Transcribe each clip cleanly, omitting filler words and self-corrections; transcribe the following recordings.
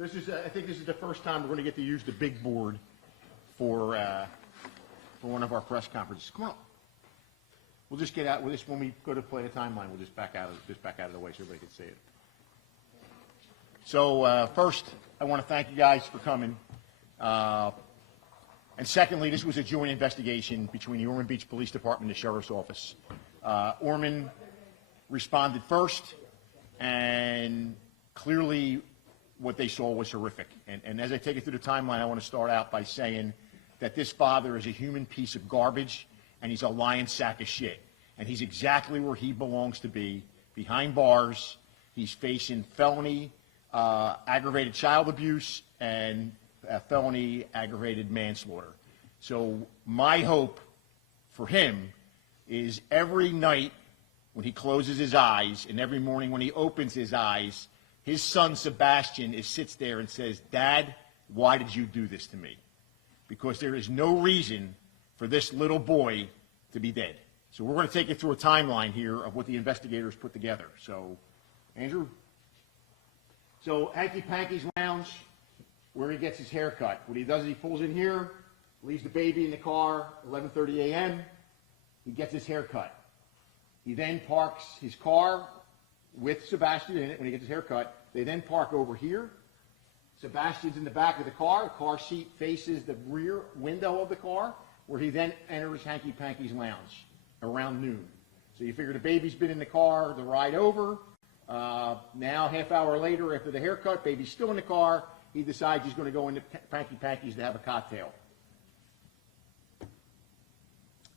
This is, I think this is the first time we're going to get to use the big board for one of our press conferences. Come on. We'll just get out with this when we go to play a timeline. We'll just back out of the way so everybody can see it. So first, I want to thank you guys for coming. And secondly, this was a joint investigation between the Ormond Beach Police Department and the Sheriff's Office. Ormond responded first, and clearly what they saw was horrific. And as I take it through the timeline, I want to start out by saying that this father is a human piece of garbage, and he's a lying sack of shit. And he's exactly where he belongs to be, behind bars. He's facing felony aggravated child abuse and felony aggravated manslaughter. So my hope for him is every night when he closes his eyes and every morning when he opens his eyes, his son Sebastian sits there and says, "Dad, why did you do this to me?" Because there is no reason for this little boy to be dead. So we're going to take you through a timeline here of what the investigators put together. So, Andrew? So, Hanky Panky's lounge, where he gets his hair cut. What he does is he pulls in here, leaves the baby in the car, 11:30 a.m. He gets his hair cut. He then parks his car with Sebastian in it when he gets his hair cut. They then park over here. Sebastian's in the back of the car. The car seat faces the rear window of the car, where he then enters Hanky Panky's lounge around noon. So you figure the baby's been in the car the ride over. Now, half hour later, after the haircut, baby's still in the car. He decides he's going to go into Panky Panky's to have a cocktail.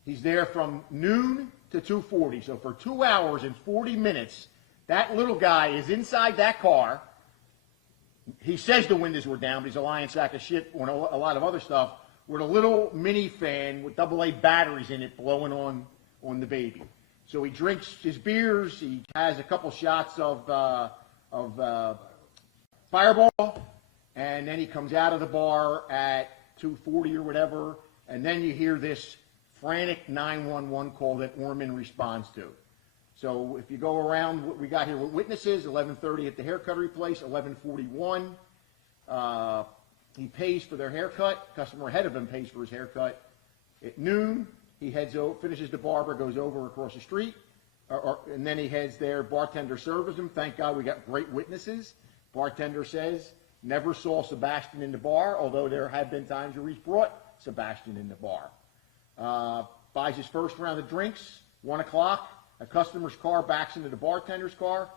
He's there from noon to 2:40. So for 2 hours and 40 minutes, that little guy is inside that car. He says the windows were down, but he's a lying sack of shit on a lot of other stuff, with a little mini fan with AA batteries in it blowing on the baby. So he drinks his beers, he has a couple shots of Fireball, and then he comes out of the bar at 2:40 or whatever, and then you hear this frantic 911 call that Ormond responds to. So if you go around what we got here with witnesses, 11:30 at the haircuttery place, 11:41. He pays for their haircut. Customer ahead of him pays for his haircut. At noon, he heads over, finishes the barber, goes over across the street, and then he heads there. Bartender serves him. Thank God we got great witnesses. Bartender says, never saw Sebastian in the bar, although there have been times where he's brought Sebastian in the bar. Buys his first round of drinks, 1 o'clock. A customer's car backs into the bartender's car.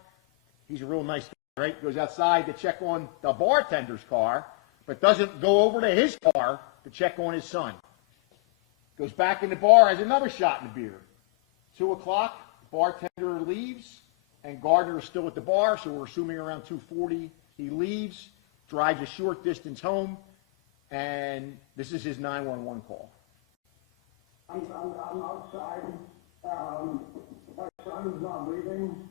He's a real nice guy, right? Goes outside to check on the bartender's car, but doesn't go over to his car to check on his son. Goes back in the bar, has another shot in the beer. 2 o'clock, bartender leaves, and Gardner is still at the bar, so we're assuming around 2:40 he leaves, drives a short distance home, and this is his 911 call. I'm outside. My son's not breathing.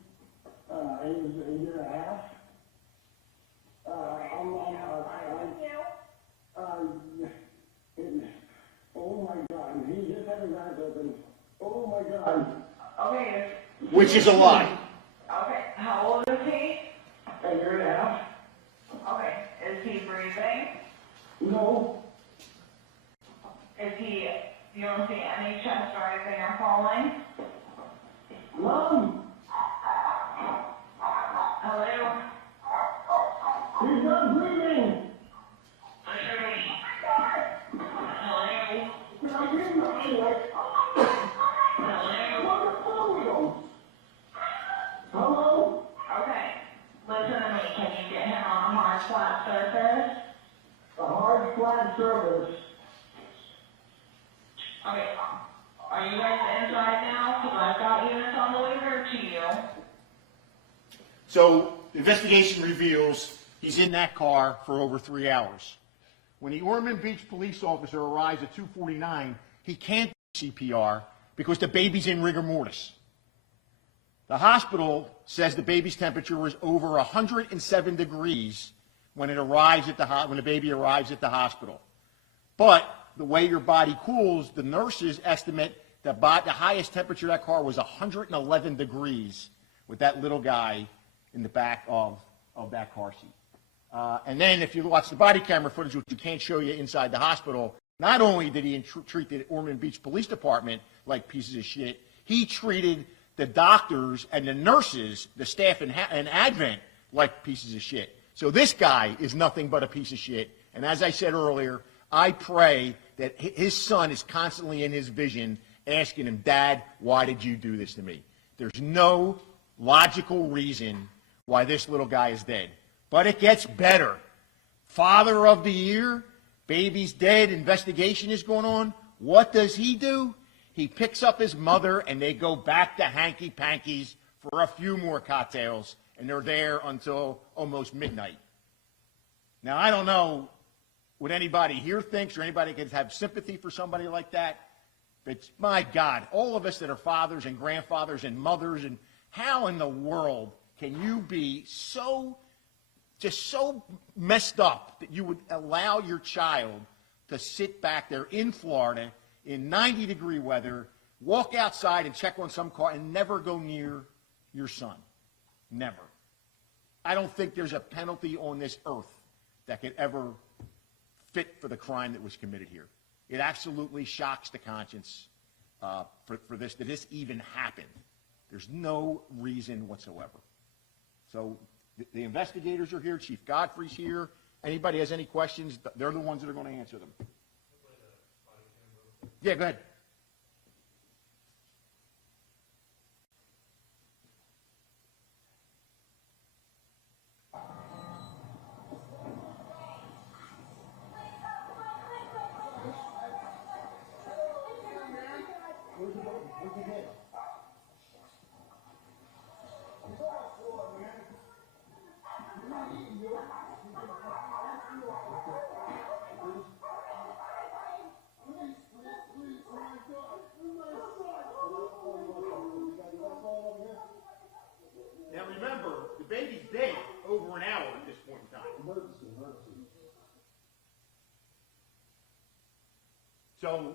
He's a year and a half. Oh my God, he just had his eyes open. Oh my God. Okay. Which is a lie. Okay, how old is he? A year and a half. Okay, is he breathing? No. You don't see any chest or anything or falling? Mom, Hello? he's not breathing. Hello? I'm getting nothing like. Hello? Okay, listen to me. Can you get him on a hard, flat surface? A hard, flat surface. Okay, are you guys inside now? Because I've got units on the way here to you. So the investigation reveals he's in that car for over 3 hours. When the Ormond Beach police officer arrives at 2:49, he can't do CPR because the baby's in rigor mortis. The hospital says the baby's temperature was over 107 degrees when when the baby arrives at the hospital. But the way your body cools, the nurses estimate that the highest temperature of that car was 111 degrees with that little guy in the back of that car seat. And then if you watch the body camera footage, which you can't show you inside the hospital, not only did he treat the Ormond Beach Police Department like pieces of shit, he treated the doctors and the nurses, the staff in Advent, like pieces of shit. So this guy is nothing but a piece of shit. And as I said earlier, I pray that his son is constantly in his vision asking him, Dad, why did you do this to me? There's no logical reason why this little guy is dead. But it gets better. Father of the year, baby's dead, investigation is going on. What does he do? He picks up his mother and they go back to Hanky Panky's for a few more cocktails, and they're there until almost midnight. Now, I don't know what anybody here thinks or anybody can have sympathy for somebody like that, but my God, all of us that are fathers and grandfathers and mothers, and how in the world can you be so messed up that you would allow your child to sit back there in Florida in 90-degree weather, walk outside and check on some car and never go near your son? Never. I don't think there's a penalty on this earth that could ever fit for the crime that was committed here. It absolutely shocks the conscience for this, that this even happened. There's no reason whatsoever. So the investigators are here. Chief Godfrey's here. Anybody has any questions, they're the ones that are going to answer them. Yeah, go ahead. Now remember, the baby's dead over an hour at this point in time. So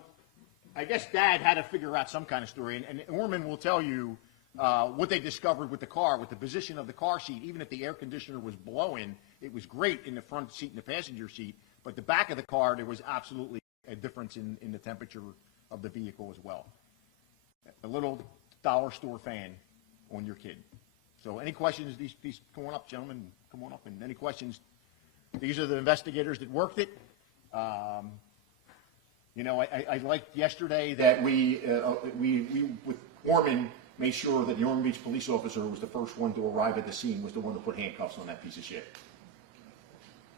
I guess Dad had to figure out some kind of story, and Ormond will tell you what they discovered with the car, with the position of the car seat. Even if the air conditioner was blowing, it was great in the front seat and the passenger seat, but the back of the car, there was absolutely a difference in the temperature of the vehicle as well. A little dollar store fan on your kid. So any questions? These come on up, gentlemen. Come on up. And any questions? These are the investigators that worked it. You know, I liked yesterday that we with Ormond made sure that the Ormond Beach police officer was the first one to arrive at the scene, was the one to put handcuffs on that piece of shit.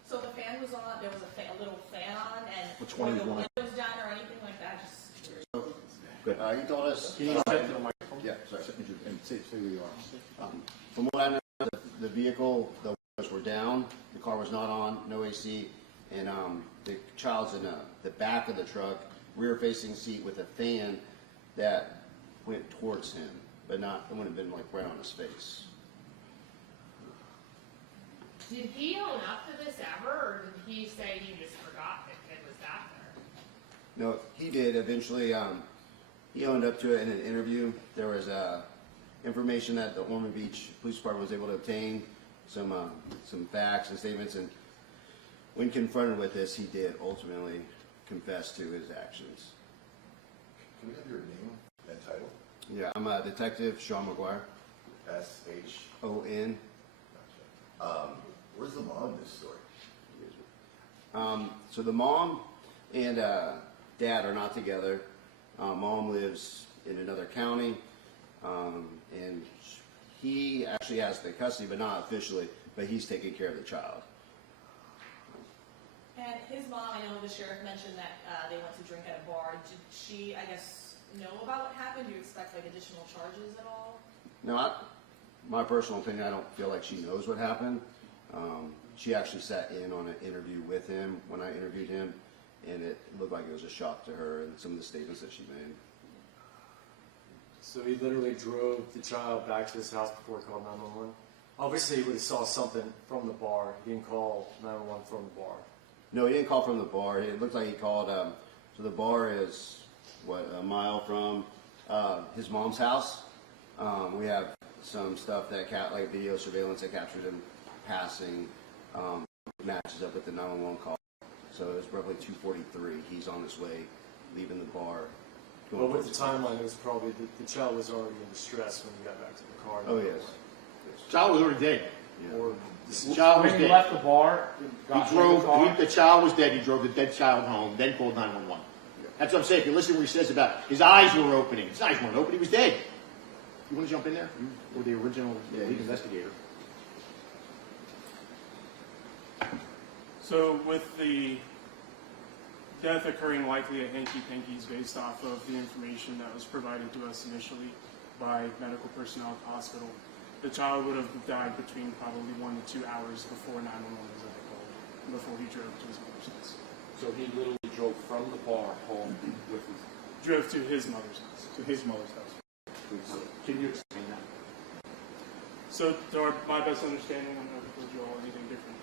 So the fan was on, there was a little fan on, and Which one were is the one? windows down or anything like that? Just Good. You told us. Can you step to the microphone? Yeah, sorry. And say who you are. From what I know, the vehicle, the windows were down, the car was not on, no AC, and the child's in the back of the truck, rear-facing seat with a fan that went towards him, but not, it wouldn't have been like right on his face. Did he own up to this ever, or did he say he just forgot the kid was back there? No, he did eventually. He owned up to it in an interview. There was information that the Ormond Beach Police Department was able to obtain, some facts and statements, and when confronted with this, he did ultimately confess to his actions. Can we have your name and title? Yeah, I'm a Detective Sean McGuire. S.H. O.N. Gotcha. Where's the mom in this story? So the mom and dad are not together. Mom lives in another county, and he actually has the custody, but not officially, but he's taking care of the child. And his mom, I know the sheriff mentioned that they went to drink at a bar. Did she, I guess, know about what happened? Do you expect like additional charges at all? No, my personal opinion, I don't feel like she knows what happened. She actually sat in on an interview with him when I interviewed him, and it looked like it was a shock to her and some of the statements that she made. So he literally drove the child back to his house before he called 911? Obviously, he would have saw something from the bar. He didn't call 911 from the bar. No, he didn't call from the bar. It looked like he called, so the bar is, what, a mile from his mom's house. We have some stuff that, like video surveillance that captured him passing matches up with the 911 call. So it was roughly 2:43. He's on his way, leaving the bar. Well, with the timeline, it was probably the child was already in distress when he got back to the car. Oh, yes. Child was already dead. Or The child was When he dead. left the bar, The child was dead. He drove the dead child home, then called 911. That's what I'm saying. If you listen to what he says about his eyes were opening. His eyes weren't open. He was dead. You want to jump in there? You were the original lead investigator. So with the death occurring likely at Hanky Panky's based off of the information that was provided to us initially by medical personnel at the hospital, the child would have died between probably 1 to 2 hours before 911 was ever called, before he drove to his mother's house. So he literally drove from the bar home with his. Drove to his mother's house. To his mother's house. Can you explain that? So to my best understanding, I'm not told you all anything different.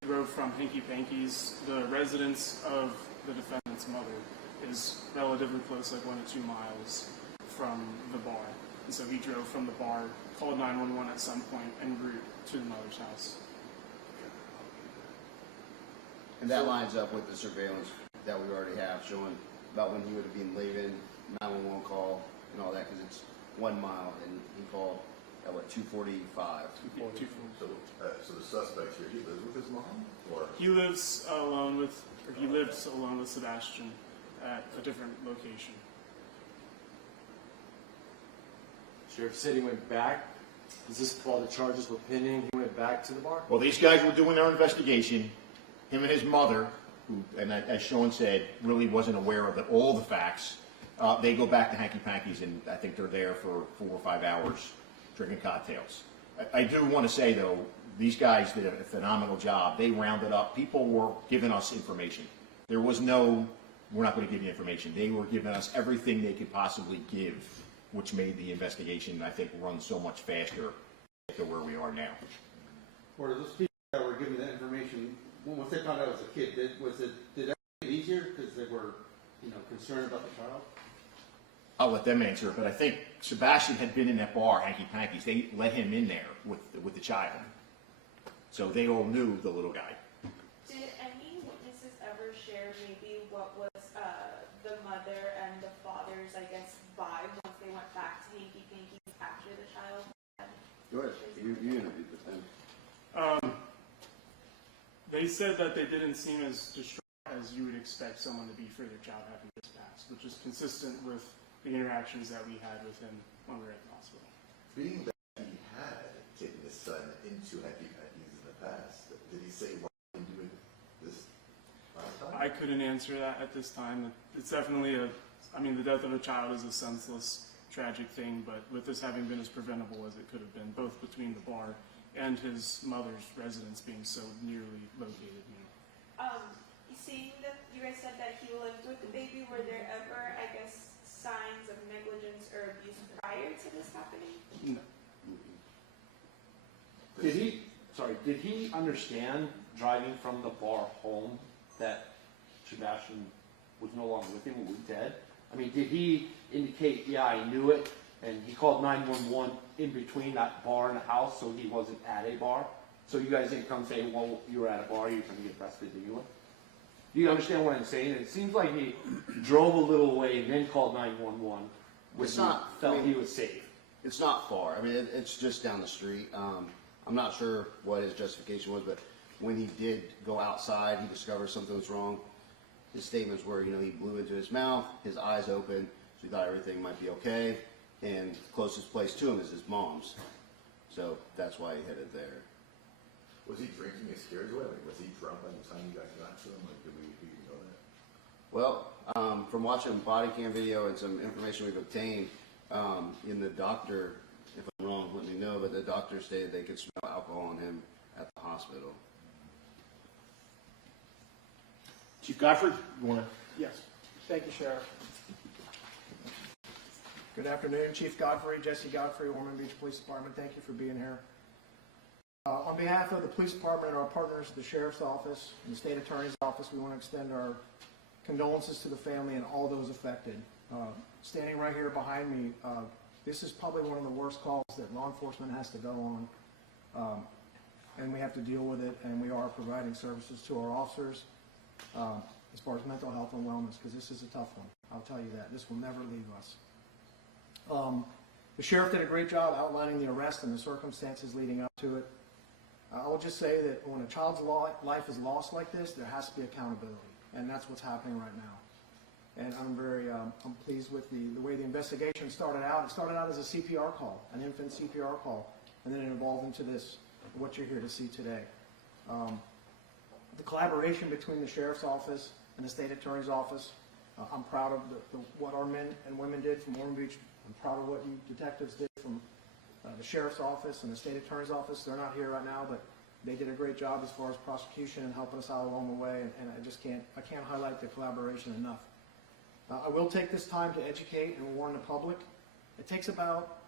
He drove from Hanky Panky's. The residence of the defendant's mother is relatively close, like 1 to 2 miles from the bar. And so he drove from the bar, called 911 at some point, en route to the mother's house. And that lines up with the surveillance that we already have showing about when he would have been leaving, 911 call and all that, because it's 1 mile, and he called at what, 2:45. So the suspect here, he lives with his mom, or He lives alone with, or he lives alone with Sebastian at a different location. Sheriff said he went back. Is this while the charges were pending? He went back to the bar? Well, these guys were doing their investigation. Him and his mother, who, and as Sean said, really wasn't aware of all the facts. They go back to Hanky Panky's, and I think they're there for 4 or 5 hours drinking cocktails. I do want to say, though, these guys did a phenomenal job. They rounded up. People were giving us information. There was no, we're not going to give you information. They were giving us everything they could possibly give, which made the investigation, I think, run so much faster to where we are now. Or those people that were giving that information, once they found out it was a kid, did that make it easier because they were, concerned about the child? I'll let them answer, but I think Sebastian had been in that bar, Hanky Panky's. They let him in there with the child. So they all knew the little guy. Did any witnesses ever share maybe what was the mother and the father's, vibe once they went back to Hanky Panky's after the child? Go ahead. You interviewed with them. They said that they didn't seem as distraught as you would expect someone to be for their child having just passed, which is consistent with the interactions that we had with him when we were at the hospital. being that he had taken his son into Hanky Panky's in the past, did he say why he didn't do it this last time? I couldn't answer that at this time. It's definitely the death of a child is a senseless, tragic thing, but with this having been as preventable as it could have been, both between the bar and his mother's residence being so nearly located, Seeing that you guys said that he lived with the baby, were there ever, signs of negligence or abuse prior to this happening? No. Did he understand driving from the bar home that Sebastian was no longer with him, was dead? I mean, did he indicate, yeah, I knew it, and he called 911 in between that bar and the house, so he wasn't at a bar? So you guys didn't come say, well, you were at a bar, you're going to get arrested anyway? Do you understand what I'm saying? It seems like he drove a little way and then called 911 when It's he not- felt I mean- he was safe. It's not far. I mean, it's just down the street. I'm not sure what his justification was, but when he did go outside, he discovered something was wrong. His statements were, he blew into his mouth, his eyes open, so he thought everything might be okay. And the closest place to him is his mom's. So that's why he headed there. Was he drinking his scares away? Like, was he drunk by the time you guys got to him? Like, did we know that? Well, from watching body cam video and some information we've obtained, in the doctor, if I'm wrong, let me know, but the doctor stated they could smell alcohol on him at the hospital. Chief Godfrey, you want to? Yes. Thank you, Sheriff. Good afternoon, Chief Godfrey, Jesse Godfrey, Ormond Beach Police Department. Thank you for being here. On behalf of the Police Department and our partners at the Sheriff's Office and the State Attorney's Office, we want to extend our condolences to the family and all those affected. Standing right here behind me, this is probably one of the worst calls that law enforcement has to go on. and we have to deal with it, and we are providing services to our officers as far as mental health and wellness, because this is a tough one. I'll tell you that. This will never leave us. The sheriff did a great job outlining the arrest and the circumstances leading up to it. I will just say that when a child's life is lost like this, there has to be accountability, and that's what's happening right now. And I'm very I'm pleased with the way the investigation started out. It started out as a CPR call, an infant CPR call, and then it evolved into this, what you're here to see today. The collaboration between the sheriff's office and the state attorney's office, I'm proud of what our men and women did from Ormond Beach. I'm proud of what you detectives did from the sheriff's office and the state attorney's office. They're not here right now, but they did a great job as far as prosecution and helping us out along the way, and I can't highlight the collaboration enough. I will take this time to educate and warn the public. It takes about,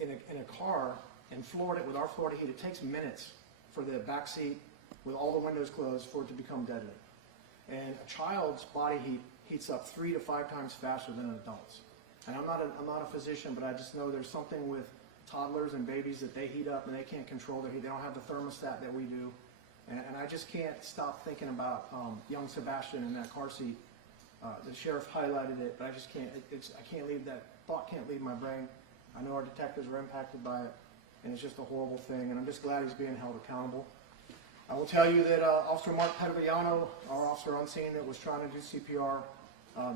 in a car in Florida, with our Florida heat, it takes minutes for the back seat with all the windows closed for it to become deadly. And a child's body heat heats up 3 to 5 times faster than an adult's. And I'm not a physician, but I just know there's something with toddlers and babies that they heat up and they can't control their heat. They don't have the thermostat that we do. And I just can't stop thinking about young Sebastian in that car seat. The sheriff highlighted it, but I just can't, I can't leave that thought, can't leave my brain. I know our detectives are impacted by it, and it's just a horrible thing, and I'm just glad he's being held accountable. I will tell you that Officer Mark Pedoviano, our officer on scene that was trying to do CPR,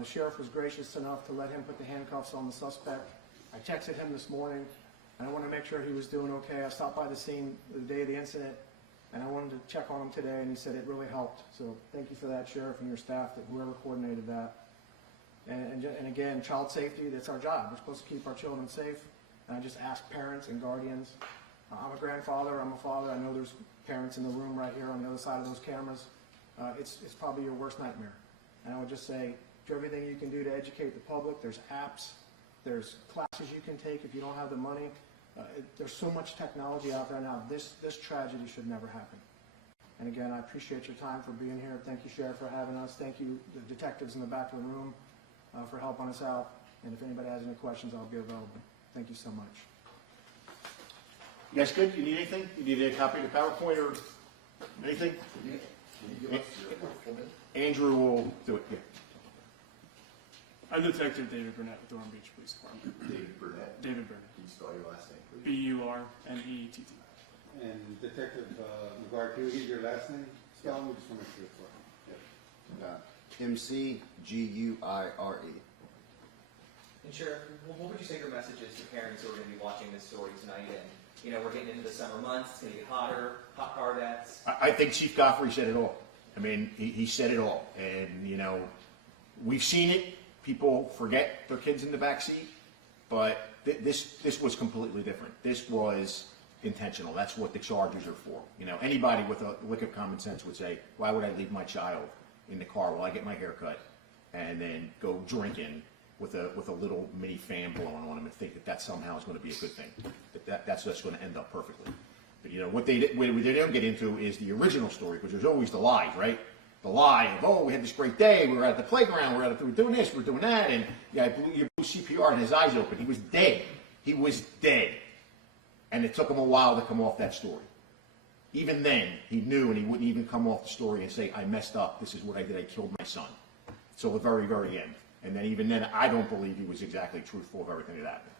the sheriff was gracious enough to let him put the handcuffs on the suspect. I texted him this morning, and I wanted to make sure he was doing okay. I stopped by the scene the day of the incident, and I wanted to check on him today, and he said it really helped. So thank you for that, Sheriff, and your staff, that whoever coordinated that. And again, child safety, that's our job. We're supposed to keep our children safe. And I just ask parents and guardians. I'm a grandfather, I'm a father. I know there's parents in the room right here on the other side of those cameras. It's probably your worst nightmare. And I would just say, do everything you can do to educate the public. There's apps, there's classes you can take if you don't have the money. There's so much technology out there now. This tragedy should never happen. And again, I appreciate your time for being here. Thank you, Sheriff, for having us. Thank you, the detectives in the back of the room, for helping us out. And if anybody has any questions, I'll be available. Thank you so much. You guys good? You need anything? You need a copy of the PowerPoint or anything? Andrew will do it. Yeah. I'm Detective David Burnett with the Ormond Beach Police Department. David Burnett. David Burnett. Can you spell your last name, please? B-U-R-N-E-T-T. And Detective McGuire, can we get your last name? Spell it, we just want to make sure it's right. M-C-G-U-I-R-E. And Sheriff, what would you say your message is to parents who are going to be watching this story tonight? And, you know, we're getting into the summer months, it's going to get hotter, hot car deaths. I think Chief Godfrey said it all. I mean, he said it all. And, you know, we've seen it. People forget their kids in the back seat. But this was completely different. This was intentional. That's what the charges are for. You know, anybody with a lick of common sense would say, why would I leave my child in the car while I get my hair cut and then go drinking with a little mini fan blowing on him and think that somehow is going to be a good thing. That's just going to end up perfectly. But, you know, what they don't get into is the original story, because there's always the lies, right? The lie of, oh, we had this great day, we were at the playground, we were doing this, we were doing that, and yeah, you blew CPR and his eyes open. He was dead. He was dead. And it took him a while to come off that story. Even then, he knew, and he wouldn't even come off the story and say, I messed up, this is what I did, I killed my son. Till the very, very end. And then even then, I don't believe he was exactly truthful of everything that happened.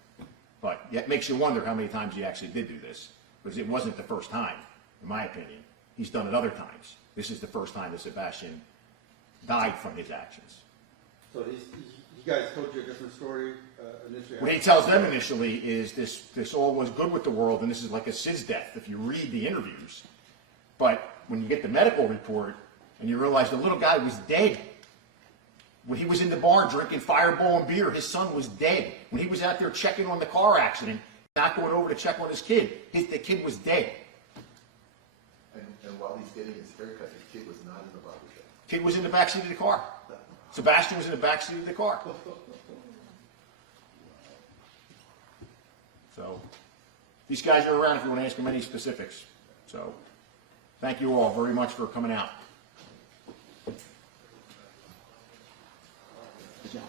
But it makes you wonder how many times he actually did do this. Because it wasn't the first time, in my opinion. He's done it other times. This is the first time that Sebastian died from his actions. So you guys told you a different story initially? What he tells them initially is this all was good with the world, and this is like a SIDS death if you read the interviews. But when you get the medical report and you realize the little guy was dead. When he was in the bar drinking Fireball and beer, his son was dead. When he was out there checking on the car accident, not going over to check on his kid, the kid was dead. And while he's getting his haircut, the kid was not in the barber shop. Kid was in the backseat of the car. Sebastian was in the backseat of the car. So, these guys are around if you want to ask them any specifics. So, thank you all very much for coming out. Yeah.